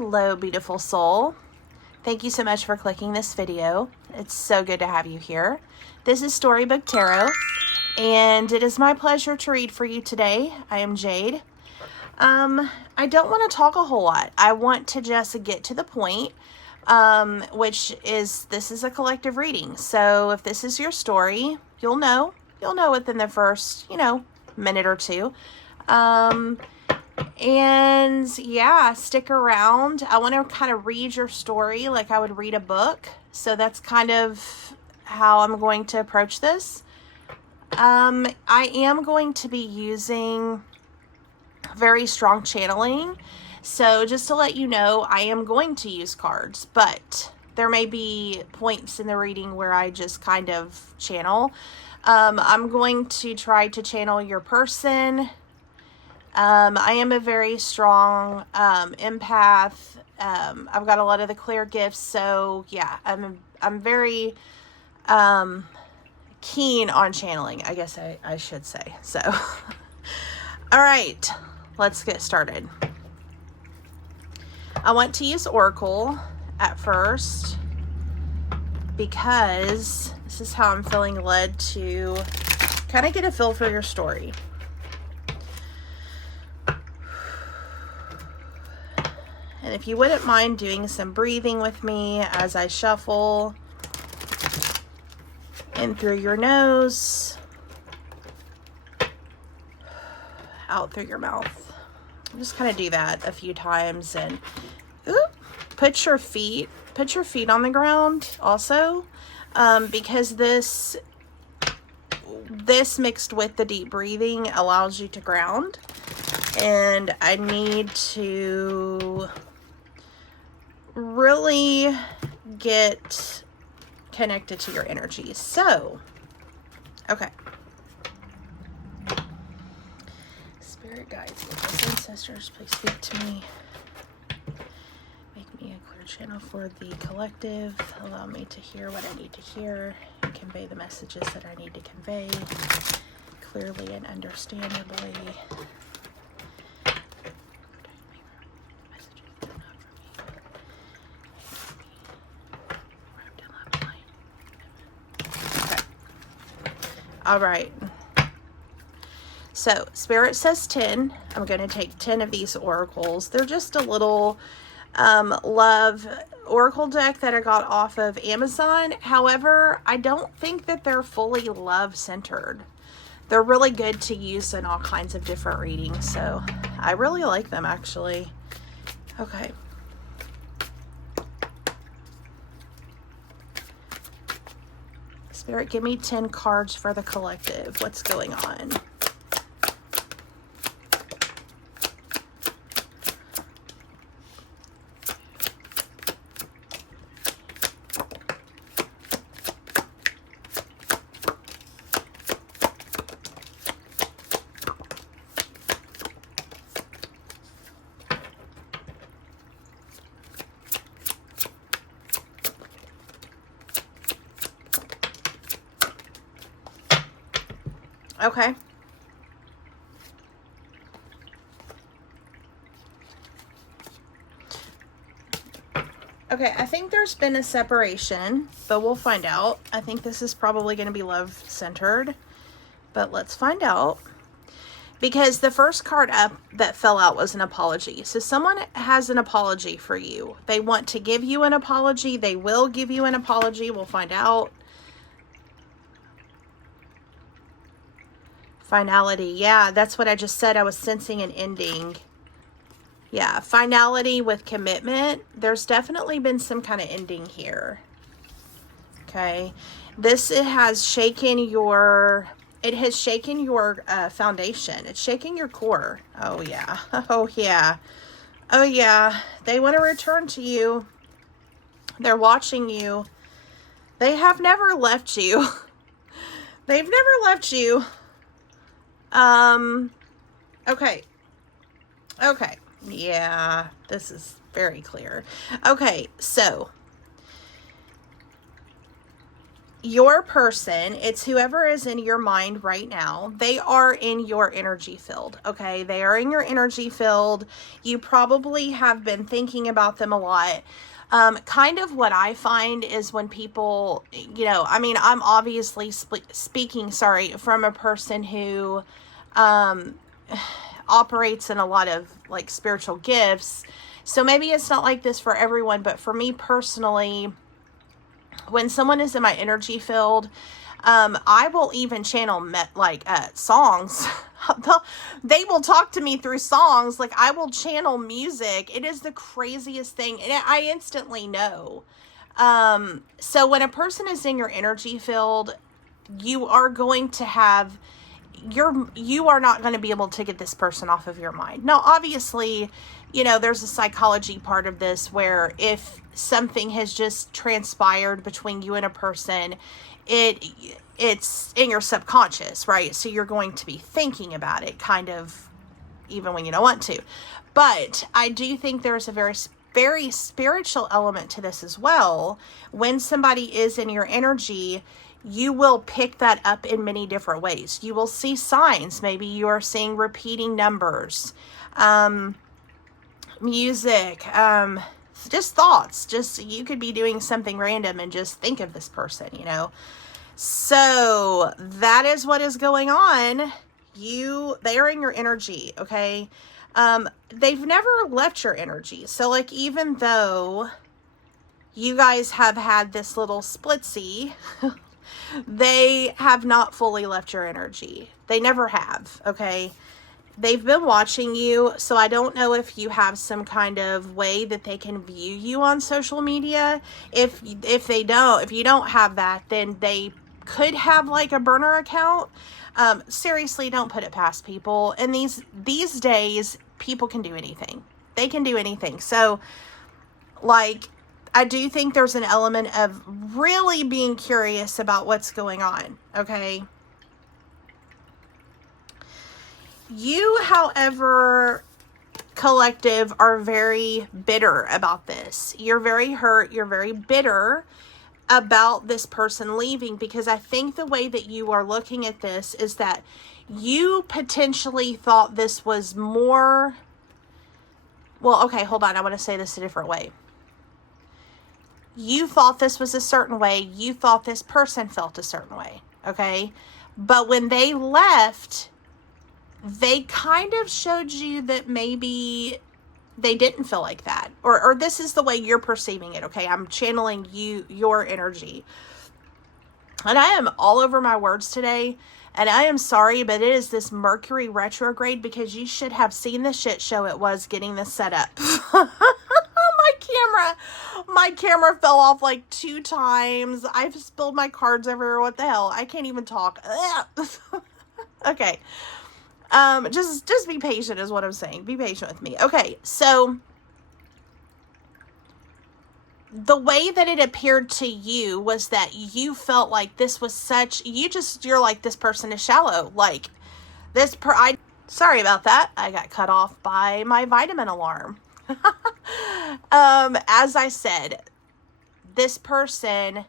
Hello, beautiful soul. Thank you so much for clicking this video. It's so good to have you here. This is Storybook Tarot, and it is my pleasure to read for you today. I am Jade. I don't want to talk a whole lot. I want to just get to the point, which is this is a collective reading. So if this is your story, you'll know within the first, minute or two. And yeah, stick around. I want to kind of read your story like I would read a book. So that's kind of how I'm going to approach this. I am going to be using very strong channeling. So just to let you know, I am going to use cards, but there may be points in the reading where I just kind of channel. I'm going to try to channel your person. I am a very strong empath. I've got a lot of the clear gifts, so yeah, I'm very keen on channeling, I guess I should say. So, all right, let's get started. I want to use Oracle at first because this is how I'm feeling led to kind of get a feel for your story. And if you wouldn't mind doing some breathing with me as I shuffle in through your nose, out through your mouth. Just kind of do that a few times, and put your feet on the ground also, because this mixed with the deep breathing allows you to ground, and I need to really get connected to your energy. So, okay. Spirit guides, ancestors, please speak to me. Make me a clear channel for the collective. Allow me to hear what I need to hear and convey the messages that I need to convey clearly and understandably. All right. So Spirit says 10. I'm going to take 10 of these oracles. They're just a little love oracle deck that I got off of Amazon. However, I don't think that they're fully love centered. They're really good to use in all kinds of different readings. So I really like them, actually. Okay. Spirit, give me 10 cards for the collective. What's going on? Okay. Okay, I think there's been a separation, but we'll find out. I think this is probably going to be love-centered, but let's find out. Because the first card up that fell out was an apology. So someone has an apology for you. They want to give you an apology. They will give you an apology. We'll find out. Finality. Yeah, that's what I just said. I was sensing an ending. Yeah, finality with commitment. There's definitely been some kind of ending here. Okay. It has shaken your foundation. It's shaking your core. Oh, yeah. Oh, yeah. Oh, yeah. They want to return to you. They're watching you. They have never left you. They've never left you. Okay. Okay. Yeah, this is very clear. Okay, so your person, it's whoever is in your mind right now, they are in your energy field, okay? They are in your energy field. You probably have been thinking about them a lot. Kind of what I find is when people, you know, I mean, I'm obviously speaking, from a person who operates in a lot of like spiritual gifts. So maybe it's not like this for everyone, but for me personally, when someone is in my energy field, I will even channel songs. They will talk to me through songs. Like, I will channel music. It is the craziest thing. And I instantly know. So when a person is in your energy field, you are going to have, you are not going to be able to get this person off of your mind. Now, obviously, you know, there's a psychology part of this where if something has just transpired between you and a person, it's in your subconscious, right? So you're going to be thinking about it kind of even when you don't want to. But I do think there's a very, very spiritual element to this as well. When somebody is in your energy, you will pick that up in many different ways. You will see signs. Maybe you are seeing repeating numbers, music, just thoughts. Just, you could be doing something random and just think of this person, you know. So that is what is going on. They are in your energy, okay? They've never left your energy. So like, even though you guys have had this little splitsy, they have not fully left your energy. They never have, okay? They've been watching you, so I don't know if you have some kind of way that they can view you on social media. If you don't have that, then they could have like a burner account. Seriously, don't put it past people. And these days, people can do anything. They can do anything. So, like, I do think there's an element of really being curious about what's going on, okay? You, however, collective, are very bitter about this. You're very hurt. You're very bitter about this person leaving, because I think the way that you are looking at this is that you potentially thought this was more... Well, okay, hold on. I want to say this a different way. You thought this was a certain way. You thought this person felt a certain way, okay? But when they left, they kind of showed you that maybe they didn't feel like that. Or this is the way you're perceiving it, okay? I'm channeling your energy. And I am all over my words today. And I am sorry, but it is this Mercury retrograde, because you should have seen the shit show it was getting this set up. My camera fell off like 2 times. I've spilled my cards everywhere. What the hell? I can't even talk. Okay. Just be patient is what I'm saying. Be patient with me. Okay, so the way that it appeared to you was that you felt like this was you're like, this person is shallow. Like, sorry about that. I got cut off by my vitamin alarm. As I said, this person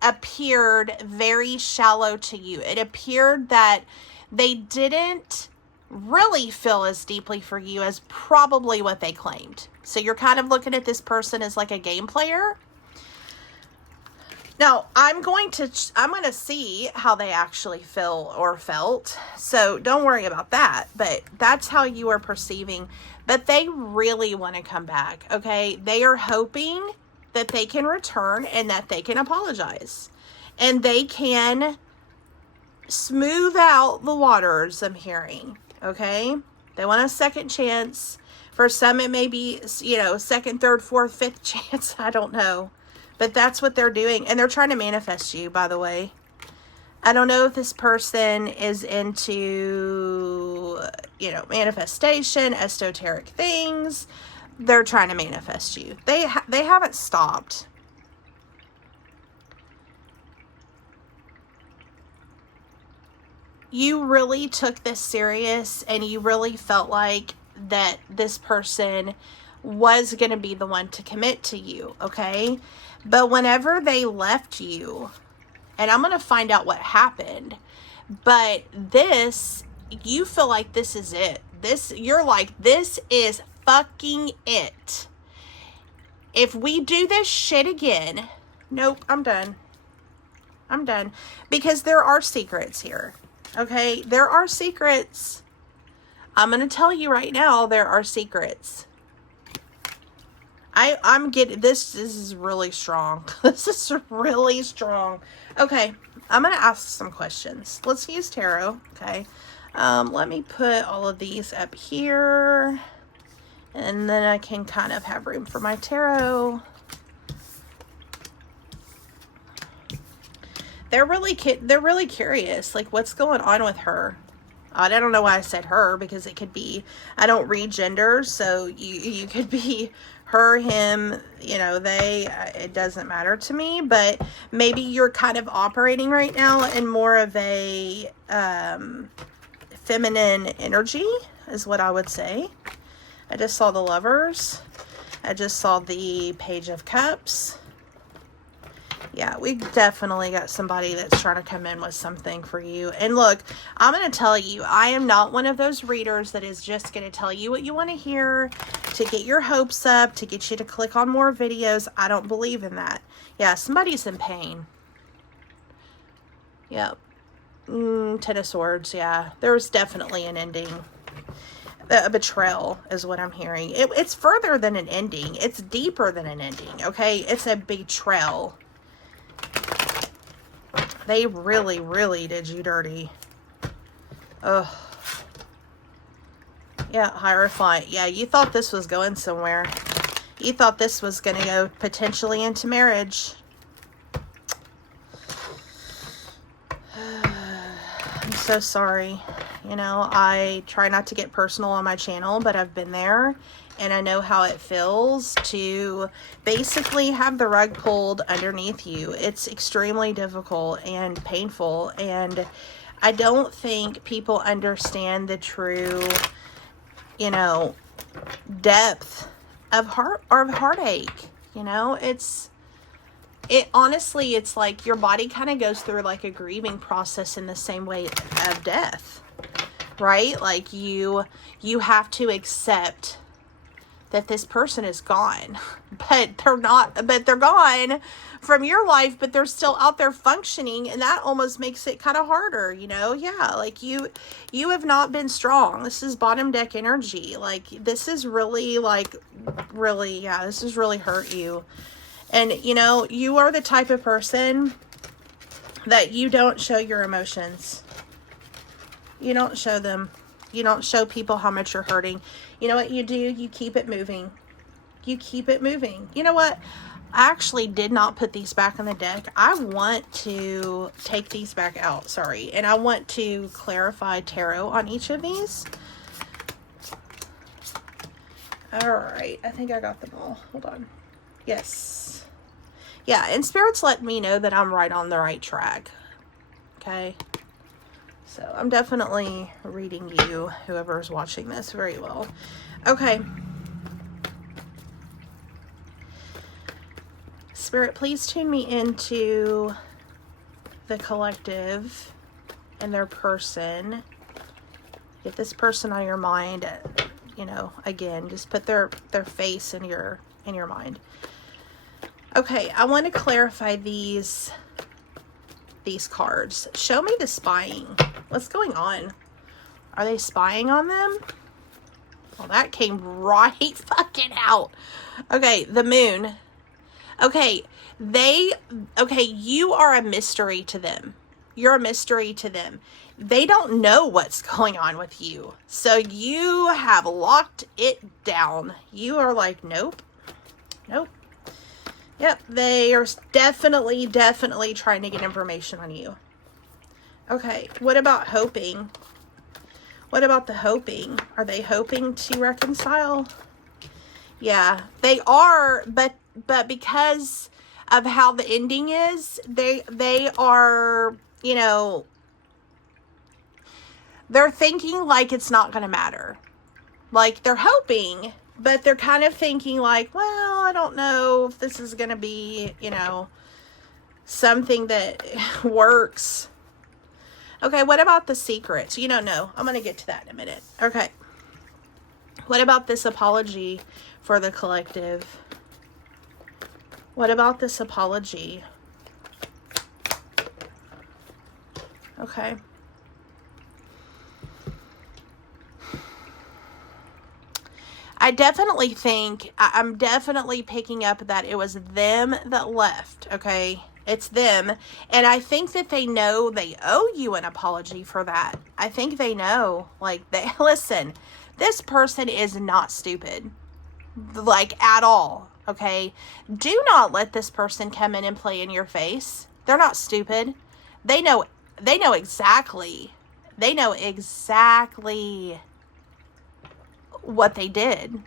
appeared very shallow to you. It appeared that they didn't really feel as deeply for you as probably what they claimed. So you're kind of looking at this person as like a game player. Now, I'm going to see how they actually feel or felt. So don't worry about that. But that's how you are perceiving. But they really want to come back, okay? They are hoping that they can return and that they can apologize. And they can smooth out the waters, I'm hearing, okay? They want a second chance. For some, it may be, you know, second, third, fourth, fifth chance. I don't know. But that's what they're doing. And they're trying to manifest you, by the way. I don't know if this person is into, you know, manifestation, esoteric things. They're trying to manifest you. They haven't stopped. You really took this serious, and you really felt like that this person was going to be the one to commit to you, okay? But whenever they left you, and I'm going to find out what happened. But this, you feel like this is it. You're like, this is fucking it. If we do this shit again, nope, I'm done. I'm done. Because there are secrets here. Okay? There are secrets. I'm going to tell you right now, there are secrets. I'm getting, this is really strong. This is really strong. Okay, I'm going to ask some questions. Let's use tarot, okay? Let me put all of these up here. And then I can kind of have room for my tarot. They're really curious, like what's going on with her. I don't know why I said her, because it could be, I don't read genders, so you could be her, him, you know, they, it doesn't matter to me, but maybe you're kind of operating right now in more of a feminine energy, is what I would say. I just saw the Lovers. I just saw the Page of Cups. Yeah, we definitely got somebody that's trying to come in with something for you. And look, I'm going to tell you, I am not one of those readers that is just going to tell you what you want to hear, to get your hopes up, to get you to click on more videos. I don't believe in that. Yeah, somebody's in pain. Yep. Ten of Swords, yeah. There's definitely an ending. A betrayal is what I'm hearing. It's further than an ending. It's deeper than an ending, okay? It's a betrayal. They really, really did you dirty. Ugh. Yeah, Hierophant. Yeah, you thought this was going somewhere. You thought this was going to go potentially into marriage. I'm so sorry. You know, I try not to get personal on my channel, but I've been there. And I know how it feels to basically have the rug pulled underneath you. It's extremely difficult and painful. And I don't think people understand the true, you know, depth of heartache. You know, honestly, it's like your body kind of goes through like a grieving process in the same way of death, right? Like you have to accept that this person is gone, but they're gone from your life, but they're still out there functioning. And that almost makes it kind of harder, you know? Yeah. Like you have not been strong. This is bottom deck energy. Like this is really yeah, this has really hurt you. And you know, you are the type of person that you don't show your emotions. You don't show them. You don't show people how much you're hurting. You know what you do? You keep it moving. You keep it moving. You know what? I actually did not put these back on the deck. I want to take these back out. Sorry. And I want to clarify tarot on each of these. All right. I think I got them all. Hold on. Yes. Yeah. And Spirit's letting me know that I'm right on the right track. Okay. So I'm definitely reading you, whoever's watching this, very well. Okay. Spirit, please tune me into the collective and their person. Get this person on your mind. You know, again, just put their face in your mind. Okay, I want to clarify these cards. Show me the spying. What's going on? Are they spying on them? Well, that came right fucking out. Okay, the moon. Okay, you are a mystery to them. You're a mystery to them. They don't know what's going on with you. So you have locked it down. You are like, nope. Nope. Yep, they are definitely trying to get information on you. Okay, what about hoping? What about the hoping? Are they hoping to reconcile? Yeah, they are, but because of how the ending is, they are, you know, they're thinking like it's not going to matter. Like they're hoping, but they're kind of thinking like, well, I don't know if this is going to be, you know, something that works. Okay, what about the secrets? You don't know. I'm going to get to that in a minute. Okay. What about this apology for the collective? What about this apology? Okay. I definitely think, I'm definitely picking up that it was them that left, okay? It's them. And I think that they know they owe you an apology for that. I think they know. Like, listen, this person is not stupid. Like, at all, okay? Do not let this person come in and play in your face. They're not stupid. They know exactly. They know exactly what they did.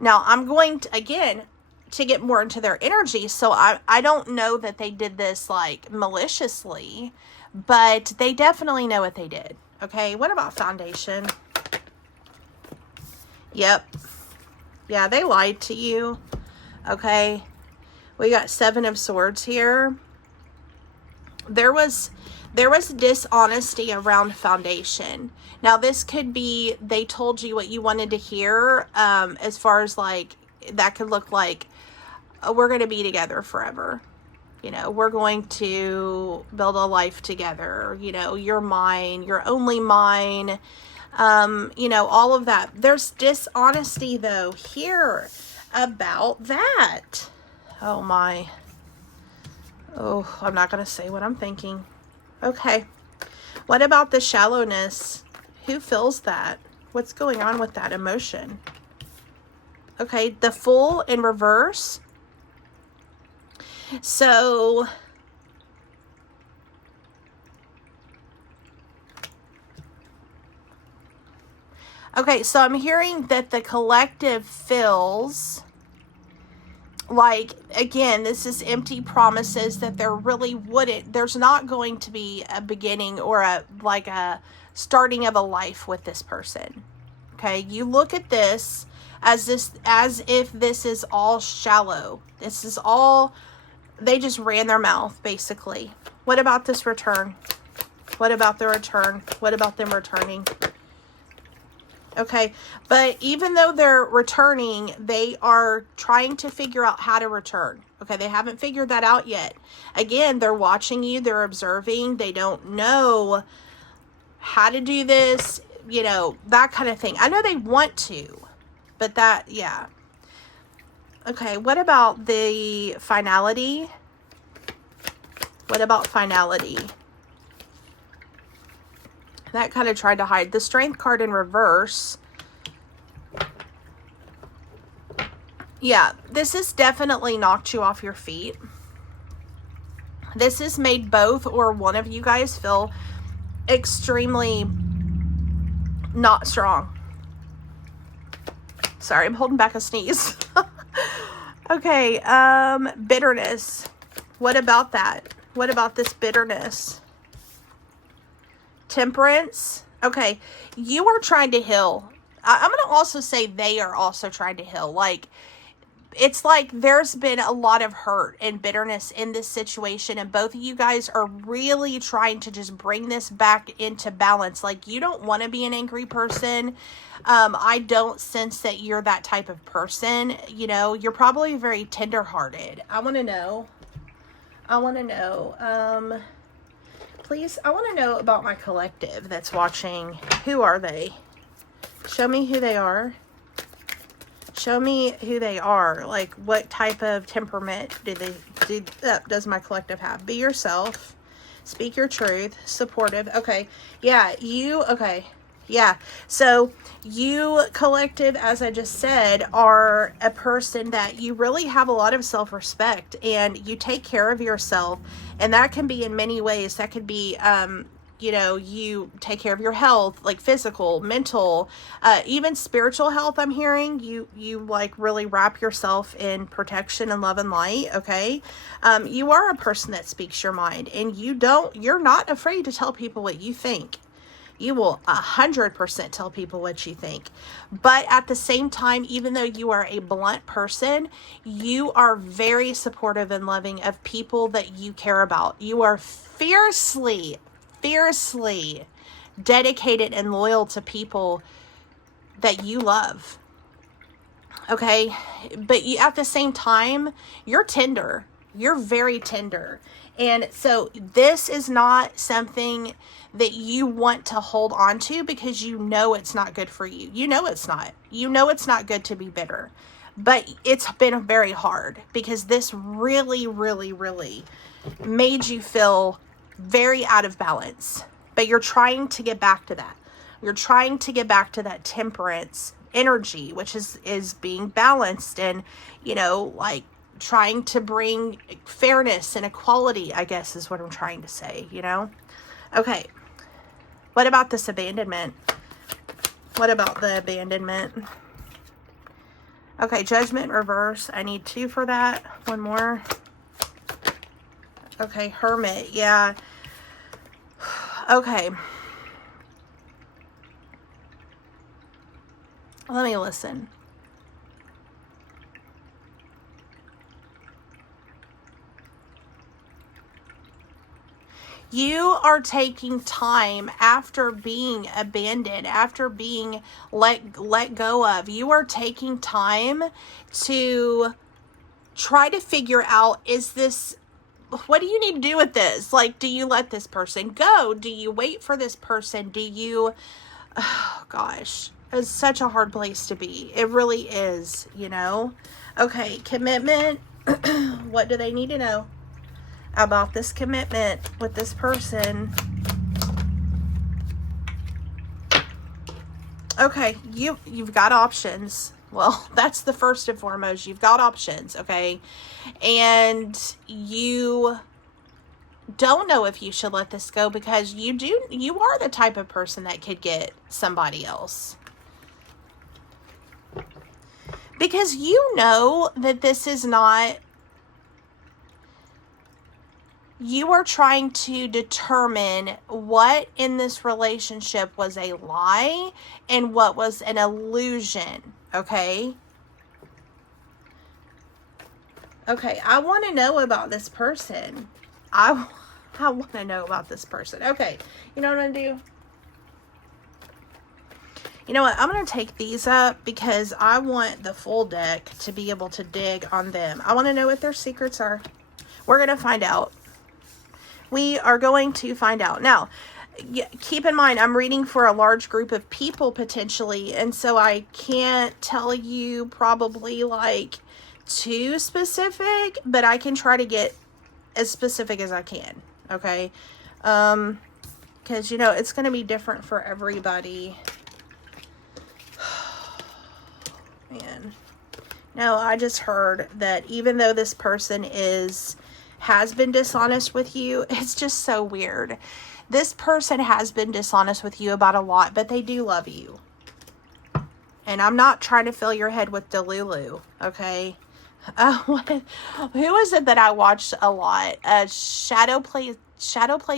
Now, I'm going to, again, to get more into their energy, so I don't know that they did this, like, maliciously, but they definitely know what they did. Okay, what about foundation? Yep. Yeah, they lied to you. Okay, we got 7 of Swords here. There was dishonesty around foundation. Now, this could be they told you what you wanted to hear, as far as, like, that could look like, we're going to be together forever. You know, we're going to build a life together. You know, you're mine. You're only mine. You know, all of that. There's dishonesty, though, here about that. Oh, my. Oh, I'm not going to say what I'm thinking. Okay. What about the shallowness? Who feels that? What's going on with that emotion? Okay, the Fool in reverse. So, okay, so I'm hearing that the collective feels like, again, this is empty promises, that there really wouldn't, there's not going to be a beginning or a starting of a life with this person. Okay, you look at this as if this is all shallow. This is all, they just ran their mouth, basically. What about this return? What about the return? What about them returning? Okay, but even though they're returning, they are trying to figure out how to return. Okay, they haven't figured that out yet. Again, they're watching you, they're observing, they don't know how to do this, you know, that kind of thing. I know they want to, but that, yeah. Okay, what about the finality? What about finality? That kind of tried to hide. The Strength card in reverse. Yeah, this has definitely knocked you off your feet. This has made both or one of you guys feel extremely not strong. Sorry, I'm holding back a sneeze. Okay, bitterness. What about that? What about this bitterness? Temperance. Okay, you are trying to heal. I'm going to also say they are also trying to heal. Like, it's like there's been a lot of hurt and bitterness in this situation, and both of you guys are really trying to just bring this back into balance. Like, you don't want to be an angry person. I don't sense that you're that type of person. You know, you're probably very tenderhearted. I want to know. Please, I want to know about my collective that's watching. Who are they? Show me who they are. Show me who they are. Like, what type of temperament does my collective have? Be yourself. Speak your truth. Supportive. Okay. Yeah, okay. Yeah. So, you, collective, as I just said, are a person that you really have a lot of self-respect, and you take care of yourself. And that can be in many ways. That could be, you know, you take care of your health, like physical, mental, even spiritual health. I'm hearing you like really wrap yourself in protection and love and light. Okay. You are a person that speaks your mind, and you're not afraid to tell people what you think. You will 100% tell people what you think. But at the same time, even though you are a blunt person, you are very supportive and loving of people that you care about. You are fiercely, fiercely dedicated and loyal to people that you love. Okay? But you, at the same time, you're tender. You're very tender. And so this is not something that you want to hold on to because you know it's not good for you. You know it's not. You know it's not good to be bitter. But it's been very hard because this really, really, really made you feel very out of balance. But you're trying to get back to that. You're trying to get back to that temperance energy, which is being balanced and, you know, like, trying to bring fairness and equality, I guess is what I'm trying to say, you know? Okay. What about this abandonment? What about the abandonment? Okay, judgment reverse. I need 2 for that. One more. Okay, hermit. Yeah. Okay. Let me listen. You are taking time after being abandoned, after being let go of. You are taking time to try to figure out, is this, what do you need to do with this? Like, do you let this person go? Do you wait for this person? Do you, oh gosh, it's such a hard place to be. It really is, you know? Okay, commitment. What do they need to know about this commitment with this person? Okay, you've got options. Well, that's the first and foremost. You've got options, okay? And you don't know if you should let this go because you are the type of person that could get somebody else. Because you know that this is not, you are trying to determine what in this relationship was a lie and what was an illusion, okay? Okay, I want to know about this person. I want to know about this person. Okay, you know what I'm going to do? You know what? I'm going to take these up because I want the full deck to be able to dig on them. I want to know what their secrets are. We're going to find out. We are going to find out. Now, keep in mind, I'm reading for a large group of people potentially, and so I can't tell you probably like too specific, but I can try to get as specific as I can, okay? Because, you know, it's going to be different for everybody. Man. No, I just heard that even though this person has been dishonest with you, it's just so weird. This person has been dishonest with you about a lot, but they do love you. And I'm not trying to fill your head with Delulu, okay? Who is it that I watched a lot? Shadow Play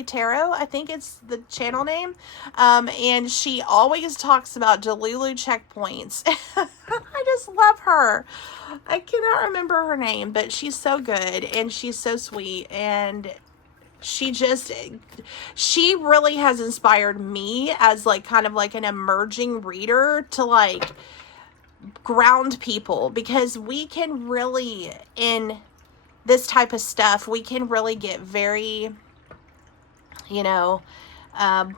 Tarot, I think it's the channel name. And she always talks about Delulu checkpoints. I just love her. I cannot remember her name, but she's so good and she's so sweet, and she really has inspired me as like kind of like an emerging reader to like ground people, because we can really, in this type of stuff, we can really get very, you know, I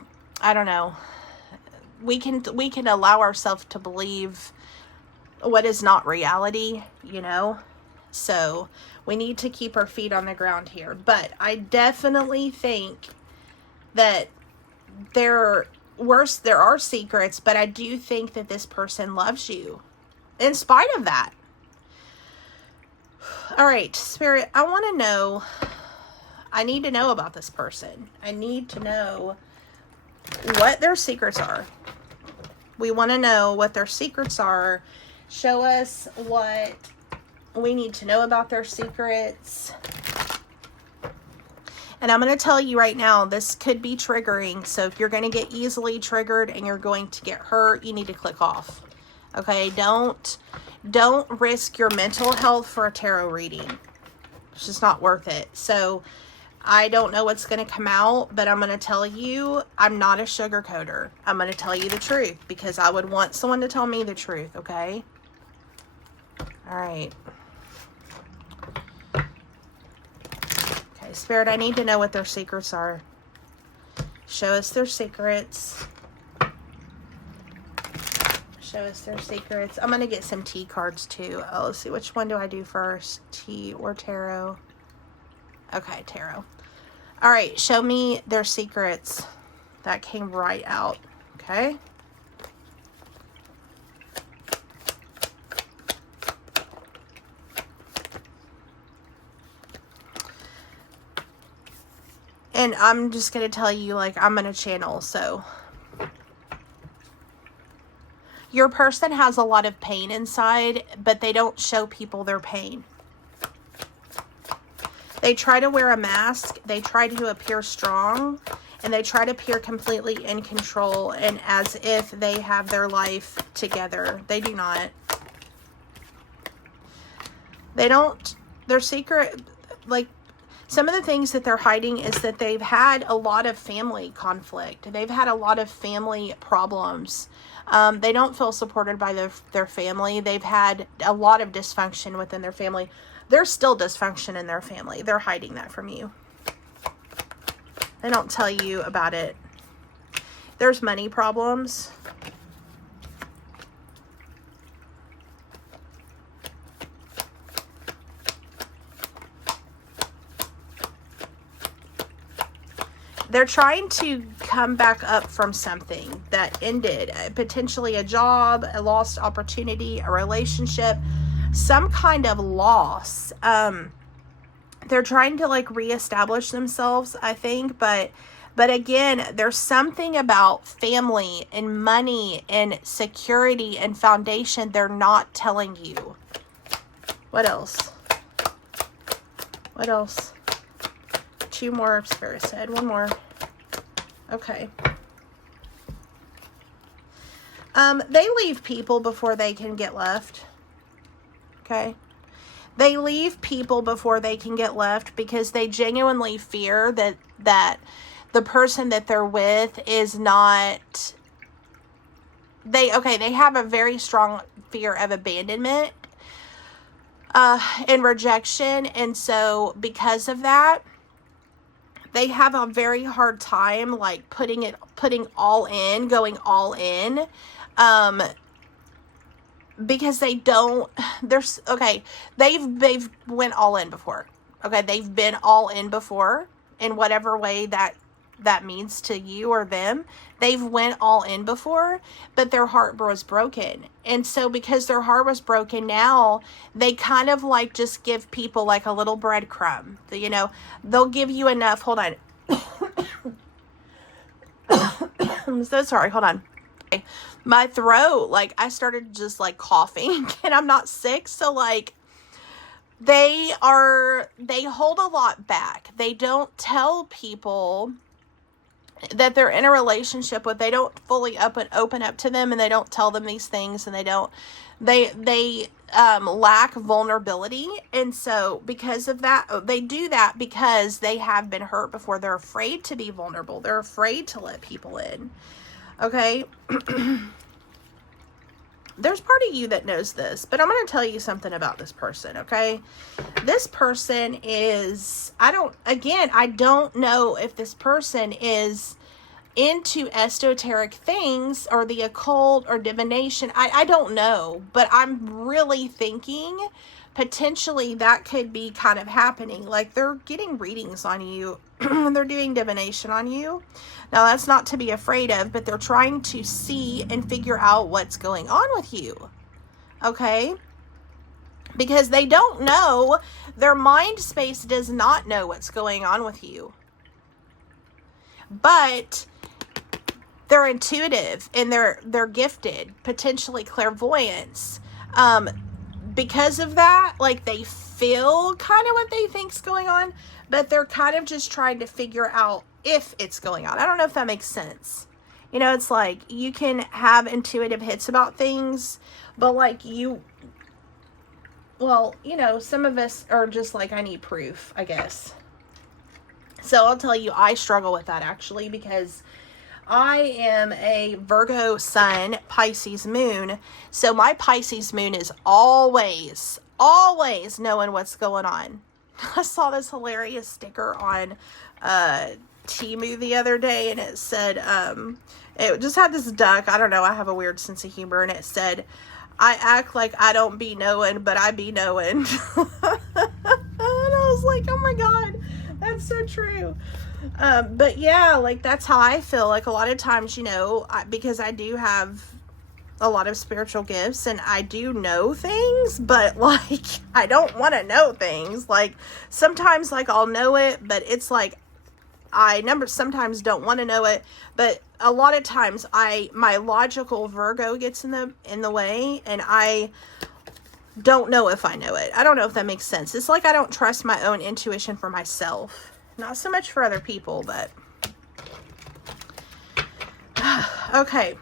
don't know, we can allow ourselves to believe what is not reality, you know. So we need to keep our feet on the ground here. But I definitely think that there are secrets, but I do think that this person loves you in spite of that. All right, Spirit, I want to know, I need to know about this person. I need to know what their secrets are. We want to know what their secrets are. Show us what we need to know about their secrets. And I'm going to tell you right now, this could be triggering. So if you're going to get easily triggered and you're going to get hurt, you need to click off. Okay, don't risk your mental health for a tarot reading. It's just not worth it. So I don't know what's going to come out, but I'm going to tell you, I'm not a sugarcoater. I'm going to tell you the truth because I would want someone to tell me the truth, okay? All right. Okay, Spirit, I need to know what their secrets are. Show us their secrets. Show us their secrets. I'm going to get some tea cards too. Oh, let's see. Which one do I do first? Tea or tarot? Okay, tarot. All right. Show me their secrets. That came right out. Okay. And I'm just going to tell you, like, I'm going to channel, so. Your person has a lot of pain inside, but they don't show people their pain. They try to wear a mask. They try to appear strong. And they try to appear completely in control and as if they have their life together. They do not. They don't. Their secret, like, some of the things that they're hiding is that they've had a lot of family conflict. They've had a lot of family problems. They don't feel supported by their family. They've had a lot of dysfunction within their family. There's still dysfunction in their family. They're hiding that from you. They don't tell you about it. There's money problems. They're trying to come back up from something that ended, potentially a job, a lost opportunity, a relationship, some kind of loss. They're trying to like reestablish themselves, I think, but again, there's something about family and money and security and foundation they're not telling you. What else? What else? Two more, Spirit said. One more. Okay. They leave people before they can get left. Okay. They leave people before they can get left because they genuinely fear that the person that they're with is not... They have a very strong fear of abandonment and rejection. And so because of that, they have a very hard time like putting all in, going all in, because they don't, they've went all in before. Okay. They've been all in before in whatever way that means to you or them. They've went all in before, but their heart was broken. And so because their heart was broken now, they kind of like just give people like a little breadcrumb. You know, they'll give you enough. Hold on. I'm so sorry. Hold on. My throat, like I started just like coughing and I'm not sick. So like they hold a lot back. They don't tell people that they're in a relationship with. They don't fully open up to them, and they don't tell them these things, and they lack vulnerability. And so because of that, they do that because they have been hurt before. They're afraid to be vulnerable. They're afraid to let people in. Okay. There's part of you that knows this, but I'm going to tell you something about this person. Okay. This person is, I don't know if this person is into esoteric things or the occult or divination. I don't know, but I'm really thinking potentially that could be kind of happening. Like they're getting readings on you. They're doing divination on you. Now that's not to be afraid of, but they're trying to see and figure out what's going on with you. Okay? Because they don't know, their mind space does not know what's going on with you. But they're intuitive and they're gifted, potentially clairvoyance. Because of that, like they feel kind of what they think's going on, but they're kind of just trying to figure out if it's going on. I don't know if that makes sense. You know, it's like you can have intuitive hits about things, but like well, you know, some of us are just like, I need proof, I guess. So I'll tell you, I struggle with that actually, because I am a Virgo sun, Pisces moon. So my Pisces moon is always knowing what's going on. I saw this hilarious sticker on Temu the other day, and it said, it just had this duck. I don't know, I have a weird sense of humor, and it said, I act like I don't be knowing, but I be knowing. And I was like, oh my God, that's so true. But yeah, like that's how I feel. Like a lot of times, you know, because I do have a lot of spiritual gifts and I do know things, but like I don't want to know things. Like sometimes like I'll know it, but it's like sometimes don't want to know it, but a lot of times my logical Virgo gets in the way, and I don't know if I know it. I don't know if that makes sense. It's like I don't trust my own intuition for myself. Not so much for other people, but okay.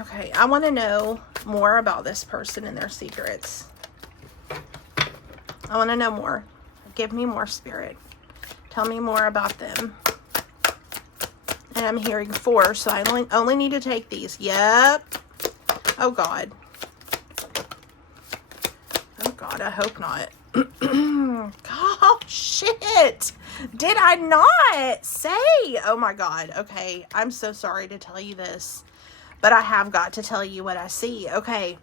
Okay, I want to know more about this person and their secrets. I want to know more. Give me more, Spirit. Tell me more about them. And I'm hearing 4, so I only need to take these. Yep. Oh, God. Oh, God, I hope not. Oh, shit. Did I not say? Oh, my God. Okay, I'm so sorry to tell you this, but I have got to tell you what I see. Okay.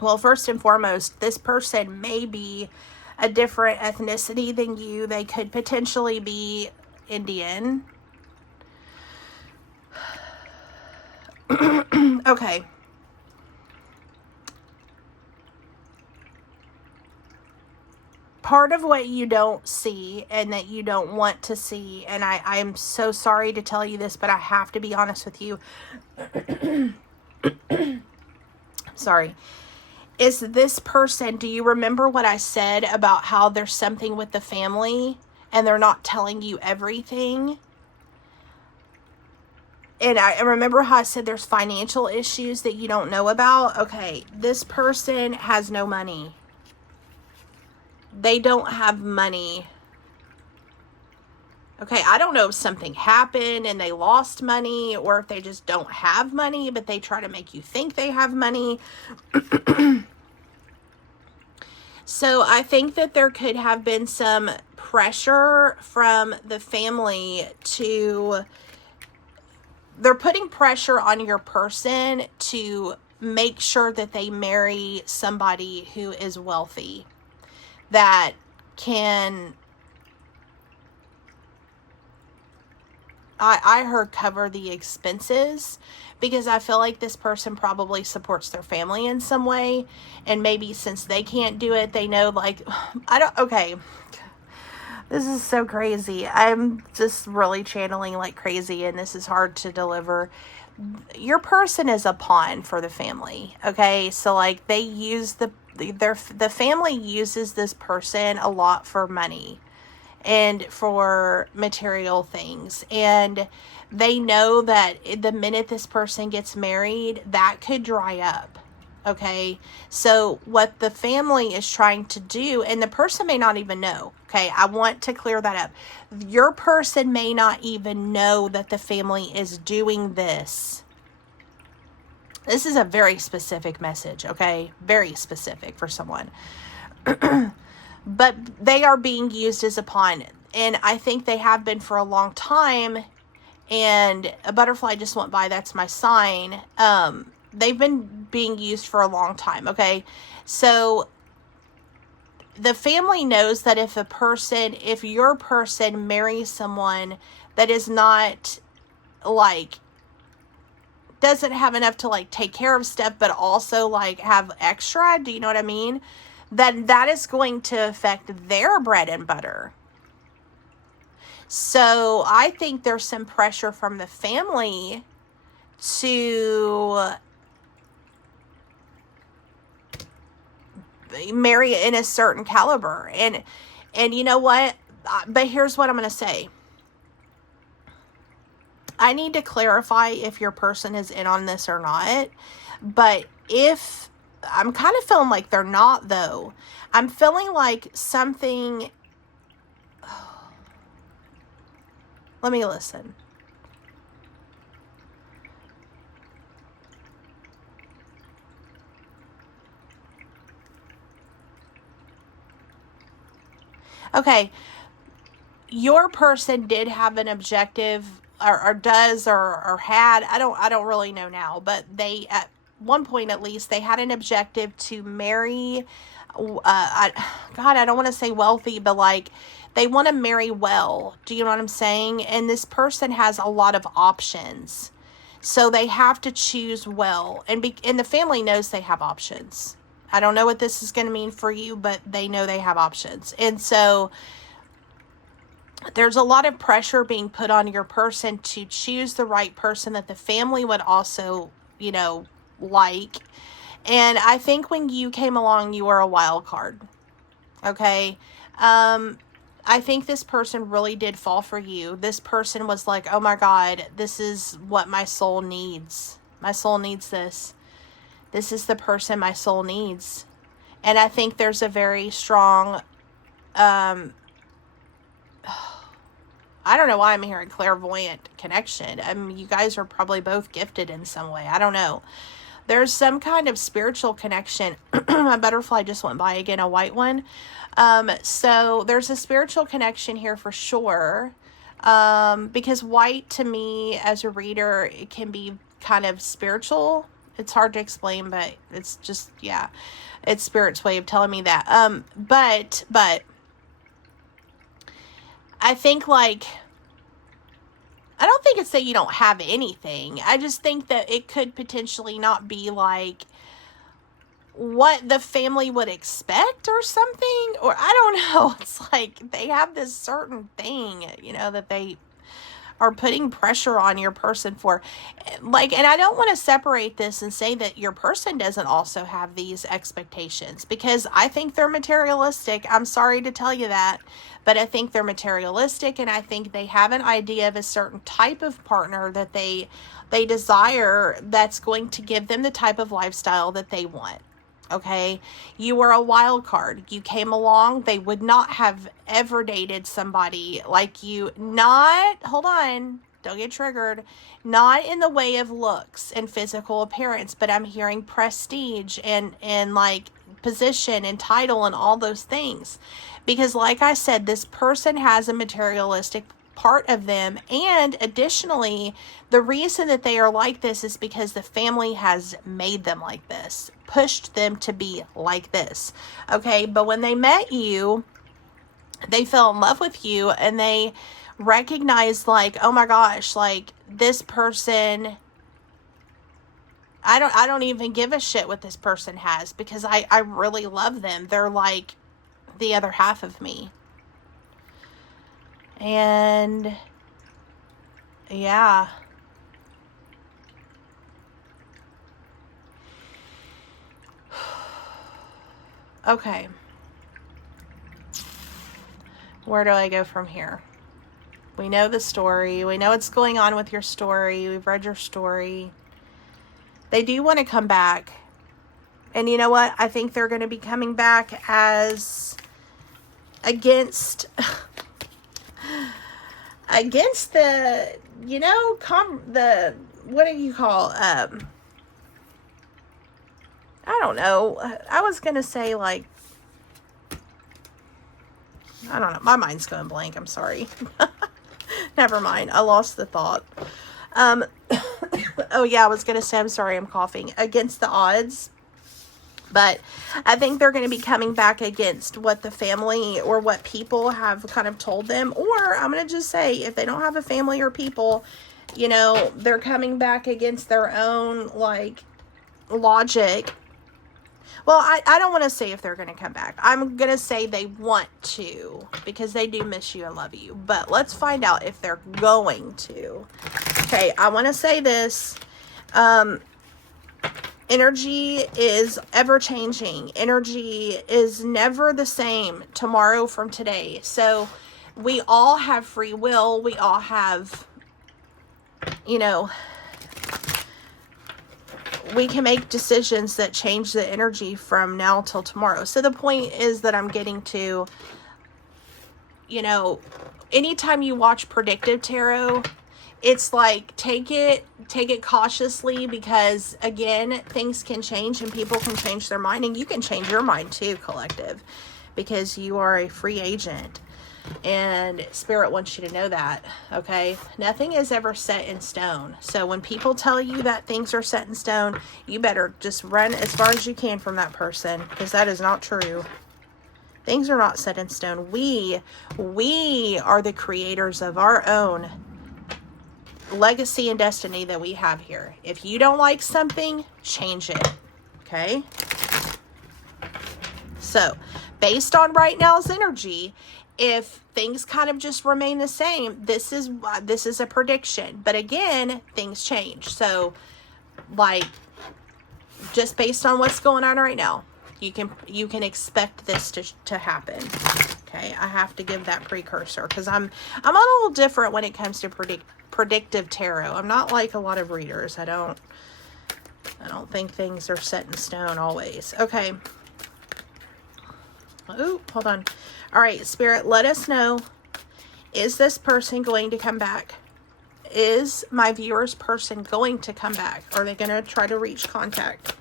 Well, first and foremost, this person may be a different ethnicity than you. They could potentially be Indian. Okay. Part of what you don't see and that you don't want to see, and I'm so sorry to tell you this, but I have to be honest with you. Sorry. Is this person, do you remember what I said about how there's something with the family and they're not telling you everything? And I remember how I said there's financial issues that you don't know about? Okay, this person has no money. They don't have money. Okay, I don't know if something happened and they lost money, or if they just don't have money, but they try to make you think they have money. So I think that there could have been some pressure from the family they're putting pressure on your person to make sure that they marry somebody who is wealthy, that can, I heard cover the expenses, because I feel like this person probably supports their family in some way. And maybe since they can't do it, they know like, okay, this is so crazy. I'm just really channeling like crazy, and this is hard to deliver. Your person is a pawn for the family. Okay. So like they use the family uses this person a lot for money and for material things. And they know that the minute this person gets married, that could dry up. Okay. So what the family is trying to do, and the person may not even know. Okay. I want to clear that up. Your person may not even know that the family is doing this. This is a very specific message. Okay. Very specific for someone. But they are being used as a pawn. And I think they have been for a long time. And a butterfly just went by. That's my sign. They've been being used for a long time. Okay. So the family knows that if your person marries someone that is not like, doesn't have enough to like take care of stuff, but also like have extra, do you know what I mean? Then that is going to affect their bread and butter. So I think there's some pressure from the family to marry in a certain caliber. And you know what? But here's what I'm going to say. I need to clarify if your person is in on this or not. But if I'm kind of feeling like they're not, though. I'm feeling like something. Let me listen. Okay. Your person did have an objective, or does, or had. I don't really know now, but they, at one point at least, they had an objective to marry. God, I don't want to say wealthy, but like, they want to marry well. Do you know what I'm saying? And this person has a lot of options. So they have to choose well. And the family knows they have options. I don't know what this is going to mean for you, but they know they have options. And so there's a lot of pressure being put on your person to choose the right person that the family would also, like. And I think when you came along, you were a wild card. Okay. I think this person really did fall for you. This person was like, oh my God, this is what my soul needs. My soul needs this. This is the person my soul needs. And I think there's a very strong, I don't know why I'm hearing clairvoyant connection. I mean, you guys are probably both gifted in some way. I don't know. There's some kind of spiritual connection. My butterfly just went by again, a white one. So there's a spiritual connection here for sure. Because white to me as a reader, it can be kind of spiritual. It's hard to explain, but it's just, yeah, it's Spirit's way of telling me that. But I think, like, I don't think it's that you don't have anything. I just think that it could potentially not be like what the family would expect or something. Or I don't know. It's like they have this certain thing, that they are putting pressure on your person for. Like, and I don't want to separate this and say that your person doesn't also have these expectations, because I think they're materialistic. I'm sorry to tell you that, but I think they're materialistic, and I think they have an idea of a certain type of partner that they desire that's going to give them the type of lifestyle that they want. Okay, you were a wild card. You came along. They would not have ever dated somebody like you. Hold on, don't get triggered. Not in the way of looks and physical appearance, but I'm hearing prestige and like position and title and all those things. Because like I said, this person has a materialistic part of them, and additionally, the reason that they are like this is because the family has made them like this, pushed them to be like this. Okay, but when they met you, they fell in love with you, and they recognized, like, oh my gosh, like, this person, I don't even give a shit what this person has, because I really love them. They're like the other half of me. And yeah. Okay. Where do I go from here? We know the story. We know what's going on with your story. We've read your story. They do want to come back. And you know what? I think they're going to be coming back as against the, what do you call, I don't know. I was going to say, like, I don't know. My mind's going blank. I'm sorry. Never mind. I lost the thought. Oh yeah, I was going to say, I'm sorry, I'm coughing. Against the odds. But I think they're going to be coming back against what the family or what people have kind of told them. Or I'm going to just say, if they don't have a family or people, they're coming back against their own, like, logic. Well, I don't want to say if they're going to come back. I'm going to say they want to, because they do miss you and love you. But let's find out if they're going to. Okay, I want to say this. Energy is ever changing. Energy is never the same tomorrow from today. So we all have free will. We all have, you know, we can make decisions that change the energy from now till tomorrow. So the point is that I'm getting to, you know, anytime you watch predictive tarot, it's like, take it cautiously, because again, things can change and people can change their mind, and you can change your mind too, collective, because you are a free agent, and Spirit wants you to know that. Okay, nothing is ever set in stone. So when people tell you that things are set in stone, you better just run as far as you can from that person, because that is not true. Things are not set in stone. We are the creators of our own legacy and destiny that we have here. If you don't like something, change it. Okay? So, based on right now's energy, if things kind of just remain the same, this is a prediction. But again, things change. So, like, just based on what's going on right now, you can expect this to happen. Okay? I have to give that precursor, because I'm a little different when it comes to predictive tarot. I'm not like a lot of readers. I don't think things are set in stone always. Okay. Oh, hold on. All right, Spirit, let us know. Is this person going to come back? Is my viewer's person going to come back? Are they going to try to reach contact?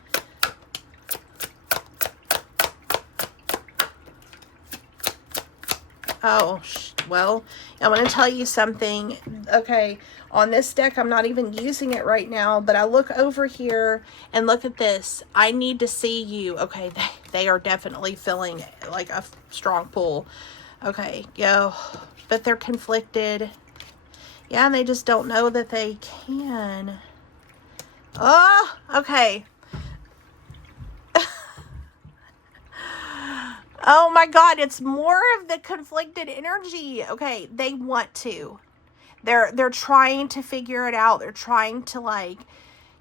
Oh, well, I want to tell you something. Okay, on this deck, I'm not even using it right now, but I look over here and look at this. I need to see you. Okay, they are definitely feeling like a strong pull. Okay, yo, but they're conflicted. Yeah, and they just don't know that they can. Oh, okay. Oh my God, it's more of the conflicted energy. Okay, they want to. They're trying to figure it out. They're trying to, like,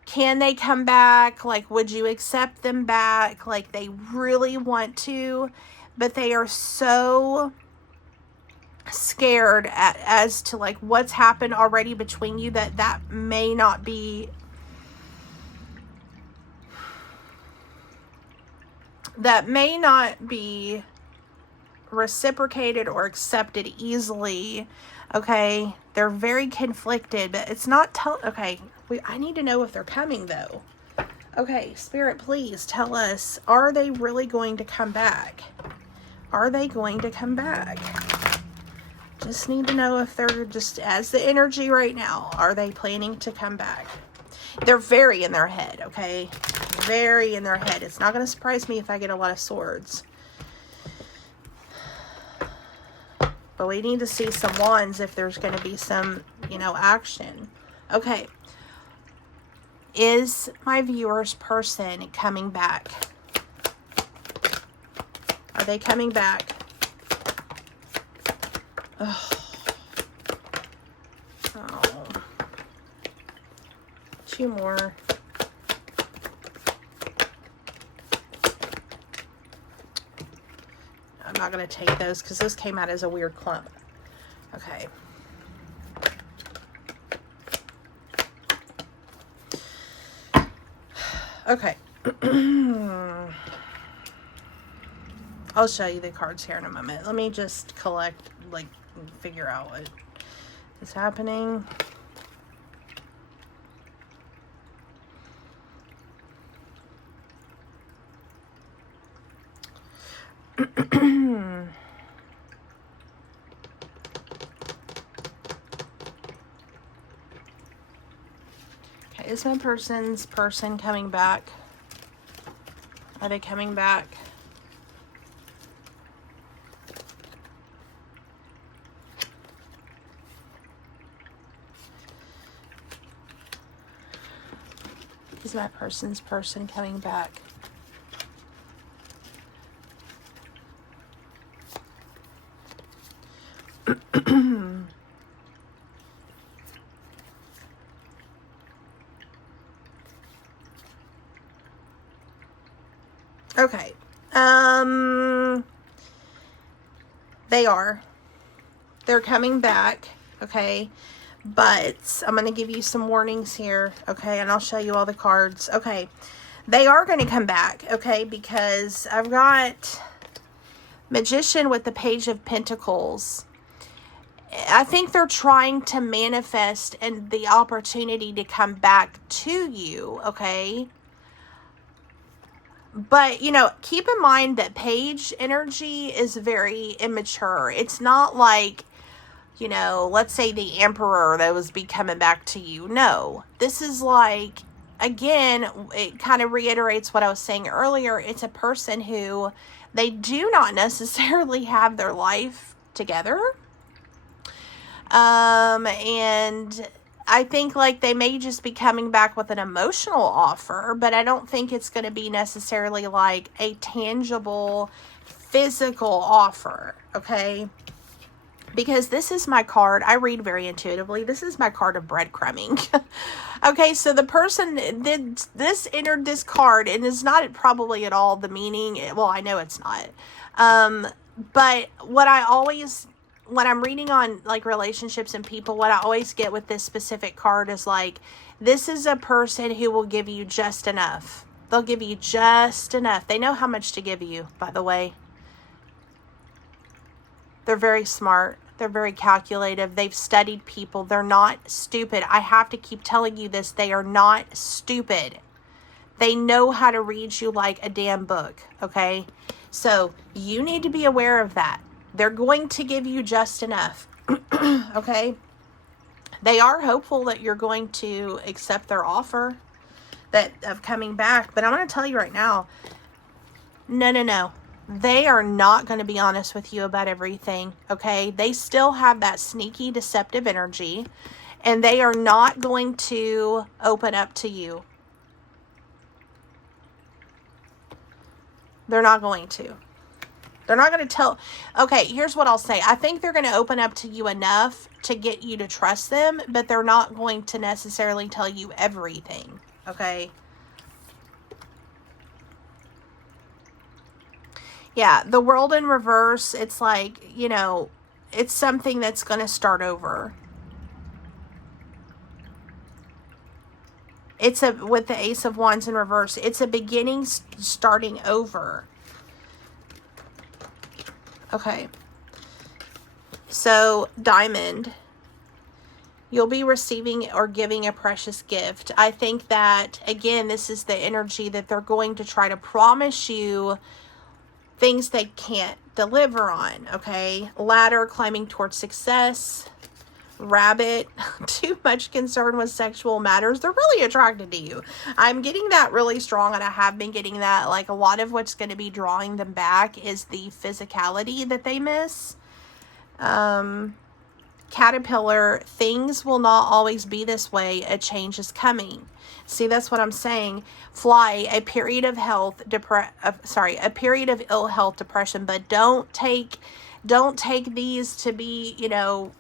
can they come back? Like, would you accept them back? Like, they really want to, but they are so scared as to, like, what's happened already between you, that may not be reciprocated or accepted easily. Okay, they're very conflicted, but it's not okay, I need to know if they're coming though. Okay, Spirit, please tell us, are they really going to come back? Are they going to come back? Just need to know if they're just, as the energy right now, are they planning to come back? They're very in their head, okay? Very in their head. It's not going to surprise me if I get a lot of swords. But we need to see some wands if there's going to be some, action. Okay. Is my viewer's person coming back? Are they coming back? Oh. Oh. 2 more. I'm not going to take those because this came out as a weird clump. Okay. Okay. I'll show you the cards here in a moment. Let me just collect, figure out what is happening. Okay, is my person's person coming back? Are they coming back? Is my person's person coming back? Okay. They're coming back, okay? But I'm going to give you some warnings here, okay? And I'll show you all the cards. Okay. They are going to come back, okay? Because I've got Magician with the Page of Pentacles. I think they're trying to manifest and the opportunity to come back to you, okay? But, you know, keep in mind that page energy is very immature. It's not like, you know, let's say the Emperor that was be coming back to you. No, this is like, again, it kind of reiterates what I was saying earlier. It's a person who they do not necessarily have their life together. And I think like they may just be coming back with an emotional offer, but I don't think it's going to be necessarily like a tangible physical offer, okay? Because this is my card. I read very intuitively. This is my card of breadcrumbing. Okay, so the person did this, entered this card, and is not probably at all the meaning. Well, I know it's not. But what I always, when I'm reading on like relationships and people, what I always get with this specific card is like, this is a person who will give you just enough. They'll give you just enough. They know how much to give you, by the way. They're very smart. They're very calculative. They've studied people. They're not stupid. I have to keep telling you this. They are not stupid. They know how to read you like a damn book, okay? So you need to be aware of that. They're going to give you just enough, okay? They are hopeful that you're going to accept their offer of coming back. But I'm going to tell you right now, no. They are not going to be honest with you about everything, okay? They still have that sneaky, deceptive energy, and they are not going to open up to you. They're not going to. They're not going to tell. Okay, here's what I'll say. I think they're going to open up to you enough to get you to trust them, but they're not going to necessarily tell you everything, okay? Yeah, the World in reverse, it's like, you know, it's something that's going to start over. It's with the Ace of Wands in reverse, it's a beginning starting over. Okay. So, Diamond, you'll be receiving or giving a precious gift. I think that, again, this is the energy that they're going to try to promise you things they can't deliver on, okay? Ladder, climbing towards success. Rabbit, too much concern with sexual matters. They're really attracted to you. I'm getting that really strong, and I have been getting that. Like, a lot of what's going to be drawing them back is the physicality that they miss. Caterpillar, things will not always be this way. A change is coming. See, that's what I'm saying. Fly, a period of health, a period of ill health, depression, but don't take these to be, you know,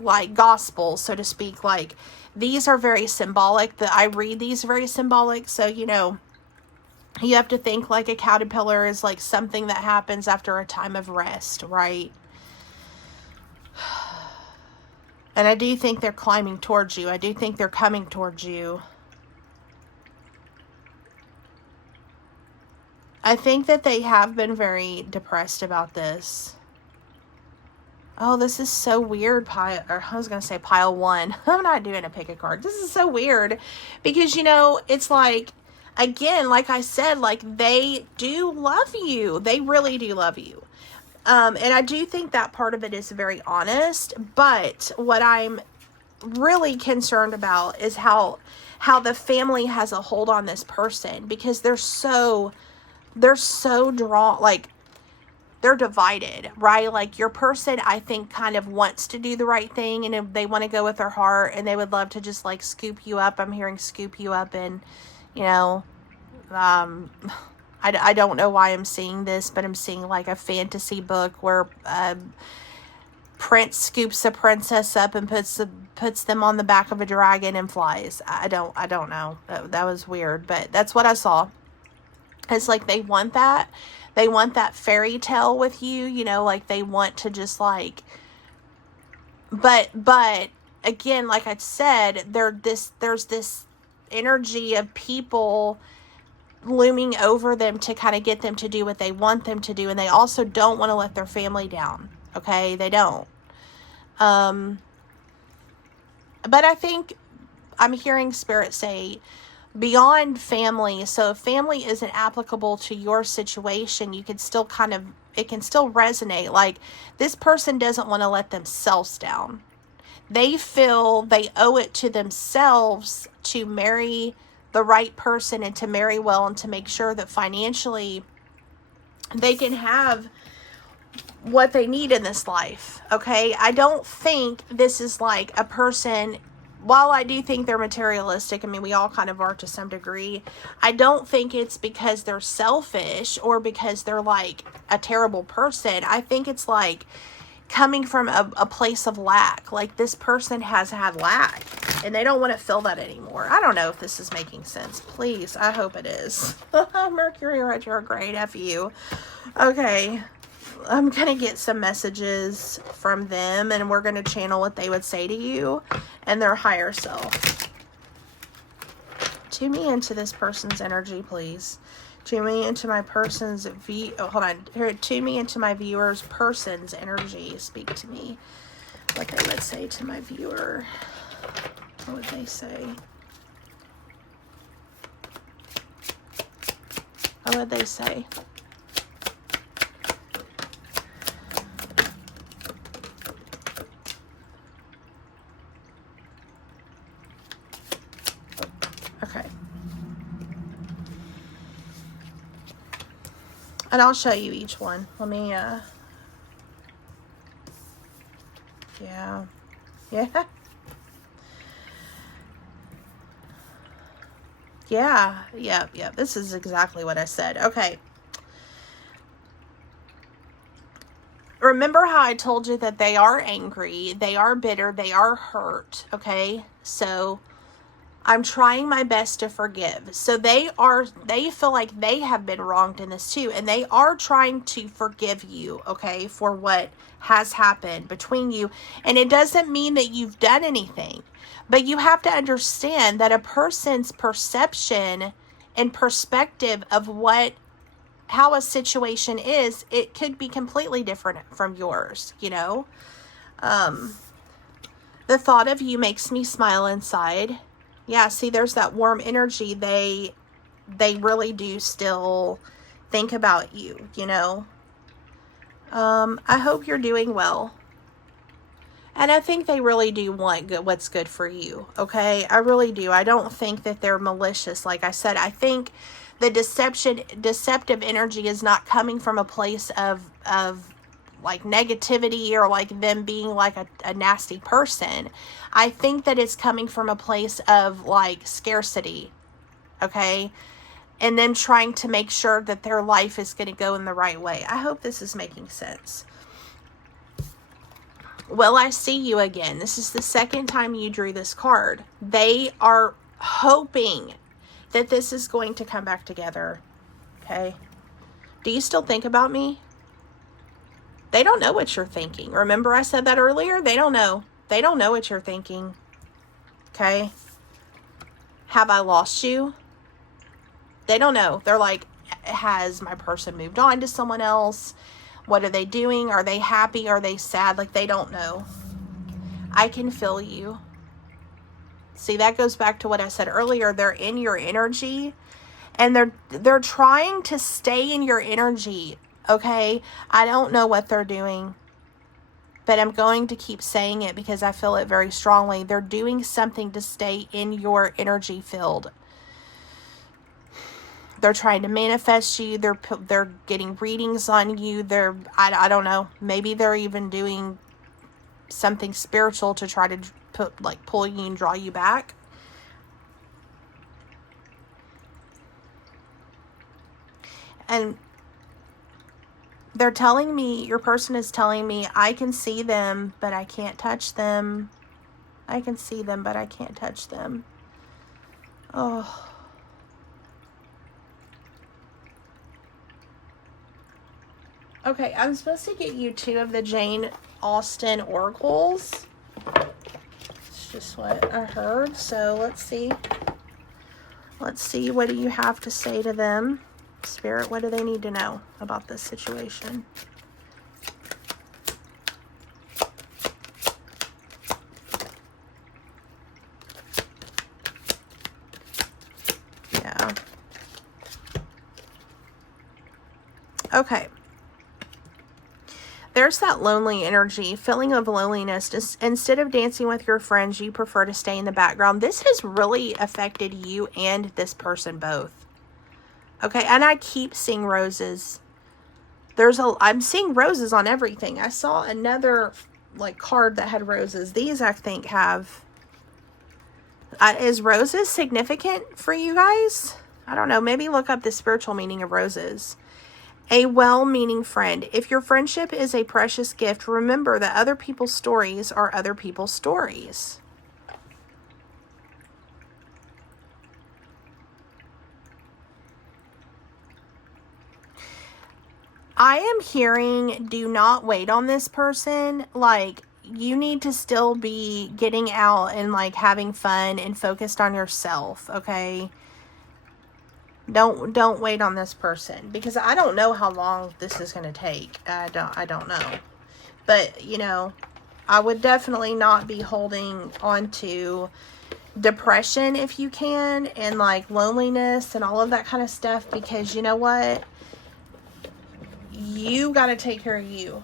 like gospel, so to speak. Like, these are very symbolic. I read these very symbolic. So, you know, you have to think like a caterpillar is like something that happens after a time of rest, right? And I do think they're climbing towards you. I do think they're coming towards you. I think that they have been very depressed about this. Oh, this is so weird, I was going to say pile one. I'm not doing a pick a card. This is so weird because, you know, it's like, again, like I said, like they do love you. They really do love you. And I do think that part of it is very honest, but what I'm really concerned about is how the family has a hold on this person, because they're so drawn, like they're divided, right? Like your person, I think, kind of wants to do the right thing, and if they want to go with their heart, and they would love to just like scoop you up. I'm hearing scoop you up, and you know, I don't know why I'm seeing this, but I'm seeing like a fantasy book where prince scoops a princess up and puts them on the back of a dragon and flies. I don't know. That was weird, but that's what I saw. It's like they want that. They want that fairy tale with you, you know, like they want to just like, but again, like I said, there's this energy of people looming over them to kind of get them to do what they want them to do. And they also don't want to let their family down. Okay. They don't. But I think I'm hearing Spirit say beyond family. So if family isn't applicable to your situation, you can still kind of, it can still resonate. Like this person doesn't want to let themselves down. They feel they owe it to themselves to marry the right person and to marry well and to make sure that financially they can have what they need in this life. Okay. I don't think this is like a person, while I do think they're materialistic, I mean, we all kind of are to some degree. I don't think it's because they're selfish or because they're like a terrible person. I think it's like coming from a place of lack. Like this person has had lack and they don't want to feel that anymore. I don't know if this is making sense. Please, I hope it is. Mercury retrograde, F you. Okay. I'm going to get some messages from them and we're going to channel what they would say to you and their higher self. Tune me into this person's energy, please. Tune me into my person's tune me into my viewer's person's energy. Speak to me. What they would say to my viewer. What would they say? What would they say? Okay. And I'll show you each one. Let me, yeah. Yeah. Yeah. This is exactly what I said. Okay. Remember how I told you that they are angry, they are bitter, they are hurt, okay? So I'm trying my best to forgive. So they feel like they have been wronged in this too. And they are trying to forgive you, okay, for what has happened between you. And it doesn't mean that you've done anything. But you have to understand that a person's perception and perspective of how a situation is, it could be completely different from yours, you know. The thought of you makes me smile inside. Yeah, see, there's that warm energy. They really do still think about you, you know. I hope you're doing well. And I think they really do want what's good for you, okay? I really do. I don't think that they're malicious. Like I said, I think the deceptive energy is not coming from a place of like negativity or like them being like a nasty person. I think that it's coming from a place of like scarcity, okay? And them trying to make sure that their life is going to go in the right way. I hope this is making sense. Will I see you again? This is the second time you drew this card. They are hoping that this is going to come back together, okay? Do you still think about me? They don't know what you're thinking. Remember I said that earlier? They don't know. They don't know what you're thinking. Okay? Have I lost you? They don't know. They're like, has my person moved on to someone else? What are they doing? Are they happy? Are they sad? Like, they don't know. I can feel you. See, that goes back to what I said earlier. They're in your energy. And they're trying to stay in your energy. Okay, I don't know what they're doing, but I'm going to keep saying it because I feel it very strongly. They're doing something to stay in your energy field. They're trying to manifest you. They're getting readings on you. I don't know. Maybe they're even doing something spiritual to try to pull you and draw you back. And they're telling me, your person is telling me, I can see them, but I can't touch them. I can see them, but I can't touch them. Oh. Okay, I'm supposed to get you 2 of the Jane Austen oracles. It's just what I heard. So let's see. Let's see, what do you have to say to them? Spirit, what do they need to know about this situation? Yeah. Okay. There's that lonely energy, feeling of loneliness. Just instead of dancing with your friends, you prefer to stay in the background. This has really affected you and this person both. Okay, and I keep seeing roses. I'm seeing roses on everything. I saw another like card that had roses. These I think have. Is roses significant for you guys? I don't know. Maybe look up the spiritual meaning of roses. A well-meaning friend. If your friendship is a precious gift, remember that other people's stories are other people's stories. I am hearing, do not wait on this person. Like, you need to still be getting out and like having fun and focused on yourself, okay? Don't wait on this person, because I don't know how long this is going to take. I don't know. But, you know, I would definitely not be holding on to depression if you can, and like loneliness and all of that kind of stuff, because you know what? You got to take care of you.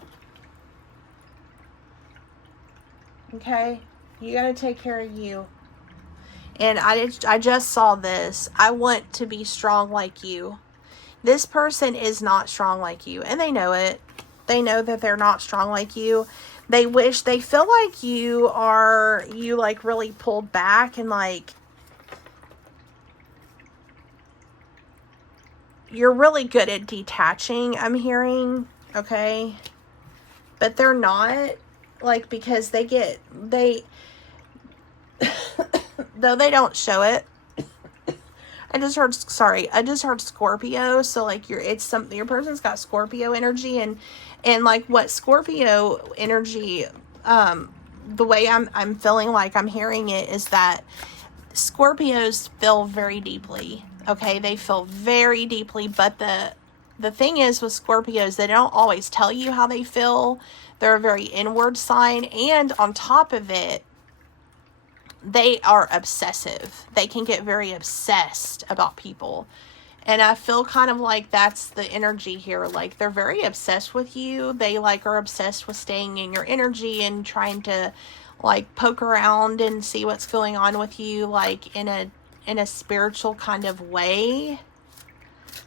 Okay? You got to take care of you. And I just saw this. I want to be strong like you. This person is not strong like you, and they know it. They know that they're not strong like you. They feel like you like really pulled back, and like you're really good at detaching, I'm hearing, okay? But they're not, like, because though they don't show it. I just heard Scorpio. So like your person's got Scorpio energy, and like what Scorpio energy, the way I'm feeling like I'm hearing it is that Scorpios feel very deeply. Okay, they feel very deeply, but the thing is with Scorpios, they don't always tell you how they feel. They're a very inward sign, and on top of it, they are obsessive. They can get very obsessed about people. And I feel kind of like that's the energy here. Like, they're very obsessed with you. They like are obsessed with staying in your energy and trying to like poke around and see what's going on with you, like in a spiritual kind of way.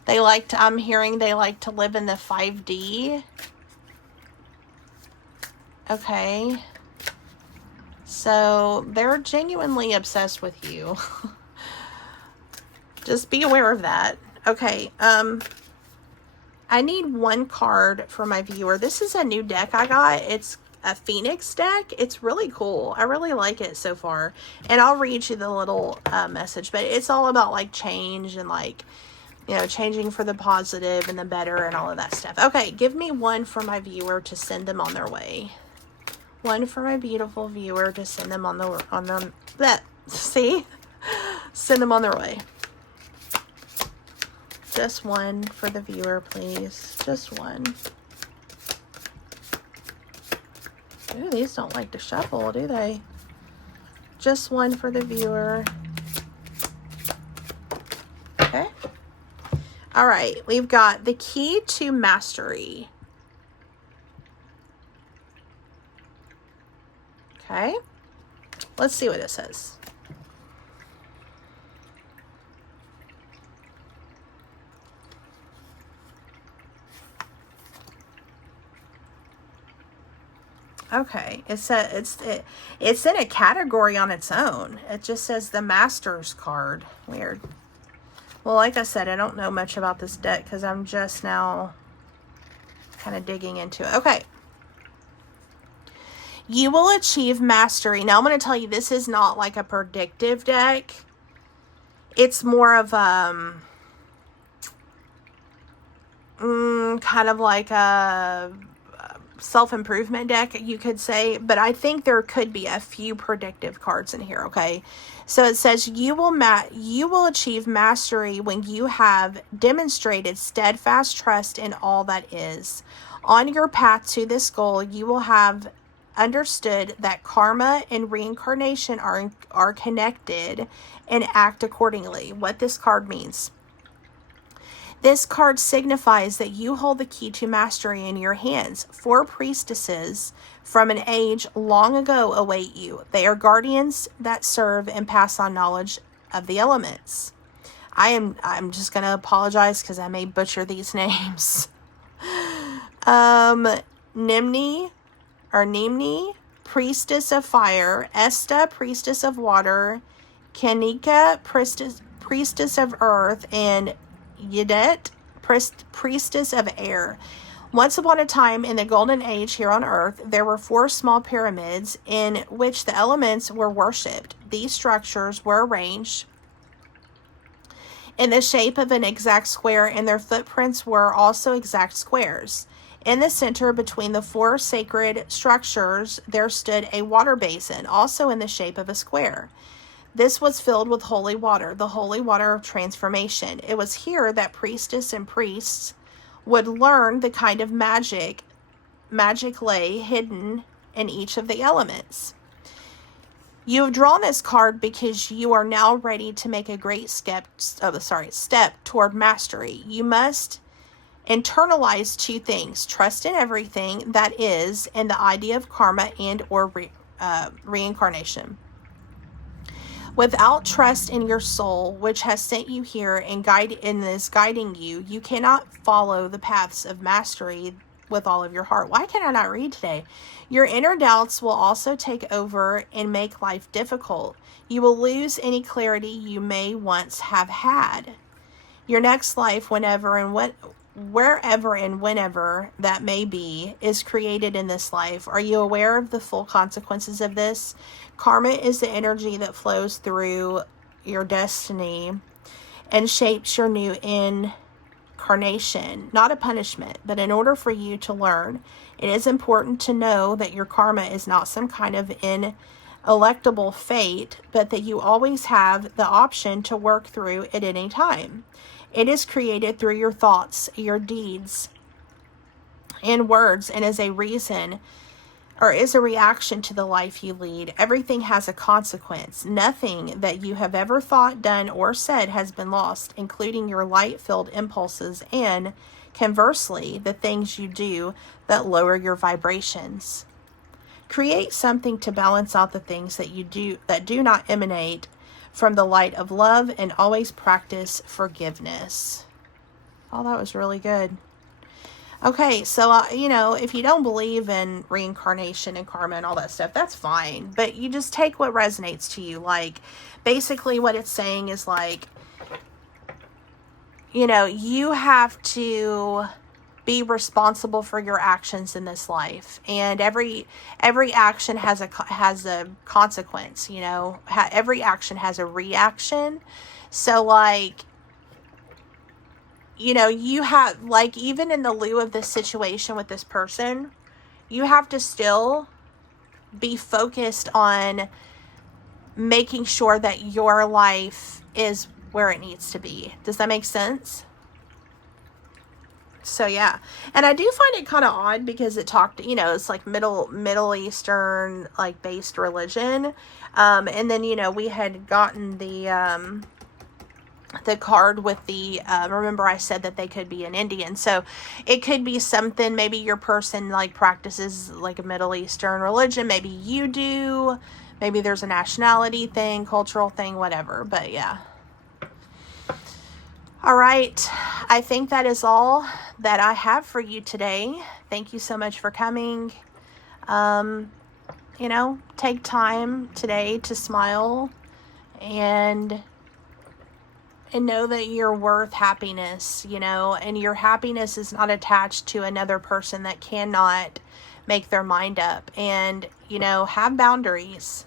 I'm hearing they like to live in the 5D. Okay. So they're genuinely obsessed with you. Just be aware of that. Okay. I need one card for my viewer. This is a new deck I got. It's a Phoenix deck. It's really cool. I really like it so far. And I'll read you the little message. But it's all about like change and like, you know, changing for the positive and the better and all of that stuff. Okay. Give me one for my viewer to send them on their way. One for my beautiful viewer to send them send them on their way. Just one for the viewer, please. Just one. Ooh, these don't like to shuffle, do they? Just one for the viewer. Okay. All right. We've got the key to mastery. Okay, let's see what it says. Okay, it's in a category on its own. It just says the Master's card. Weird. Well, like I said, I don't know much about this deck because I'm just now kind of digging into it. Okay. You will achieve mastery. Now, I'm going to tell you, this is not like a predictive deck. It's more of, kind of like a self-improvement deck, you could say, but I think there could be a few predictive cards in here, okay? So it says you will achieve mastery when you have demonstrated steadfast trust in all that is. On your path to this goal, you will have understood that karma and reincarnation are connected and act accordingly. What this card means. This card signifies that you hold the key to mastery in your hands. 4 priestesses from an age long ago await you. They are guardians that serve and pass on knowledge of the elements. I'm just going to apologize because I may butcher these names. Nimni, priestess of fire. Esta, priestess of water. 𝓑𝓮𝓪𝓾𝓽𝓲𝓯𝓾𝓵, priestess of earth, and Jade, priestess of air. Once upon a time in the golden age here on earth, there were 4 small pyramids in which the elements were worshipped. These structures were arranged in the shape of an exact square, and their footprints were also exact squares. In the center between the 4 sacred structures, there stood a water basin, also in the shape of a square. This was filled with holy water, the holy water of transformation. It was here that priestess and priests would learn the kind of magic lay hidden in each of the elements. You have drawn this card because you are now ready to make a great step toward mastery. You must internalize 2 things: trust in everything that is, and the idea of karma and or reincarnation. Without trust in your soul, which has sent you here and is guiding you, you cannot follow the paths of mastery with all of your heart. Why can I not read today? Your inner doubts will also take over and make life difficult. You will lose any clarity you may once have had. Your next life, wherever and whenever that may be, is created in this life. Are you aware of the full consequences of this? Karma is the energy that flows through your destiny and shapes your new incarnation. Not a punishment, but in order for you to learn, it is important to know that your karma is not some kind of ineluctable fate, but that you always have the option to work through at any time. It is created through your thoughts, your deeds, and words, and is a reaction to the life you lead. Everything has a consequence. Nothing that you have ever thought, done, or said has been lost, including your light-filled impulses and, conversely, the things you do that lower your vibrations. Create something to balance out the things that you do that do not emanate from the light of love, and always practice forgiveness. Oh, that was really good. Okay, so, if you don't believe in reincarnation and karma and all that stuff, that's fine. But you just take what resonates to you. Like, basically what it's saying is like, you have to be responsible for your actions in this life, and every action has a consequence. Every action has a reaction. So like, you have, like, even in the lieu of this situation with this person, you have to still be focused on making sure that your life is where it needs to be. Does that make sense? So yeah, and I do find it kind of odd because it talked, it's like Middle Eastern like based religion, and then we had gotten the card with the remember I said that they could be an Indian, so it could be something. Maybe your person like practices like a Middle Eastern religion. Maybe you do. Maybe there's a nationality thing, cultural thing, whatever. But yeah. All right, I think that is all that I have for you today. Thank you so much for coming. Take time today to smile and know that you're worth happiness, and your happiness is not attached to another person that cannot make their mind up. And, have boundaries.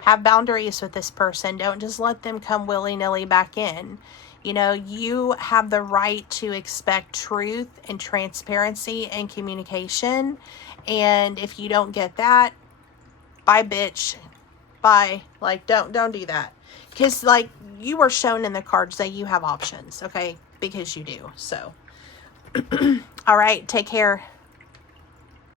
Have boundaries with this person. Don't just let them come willy-nilly back in. You know, you have the right to expect truth and transparency and communication. And if you don't get that, bye, bitch. Bye. Like, don't do that. Because, like, you were shown in the cards that you have options, okay? Because you do. So, all right. Take care.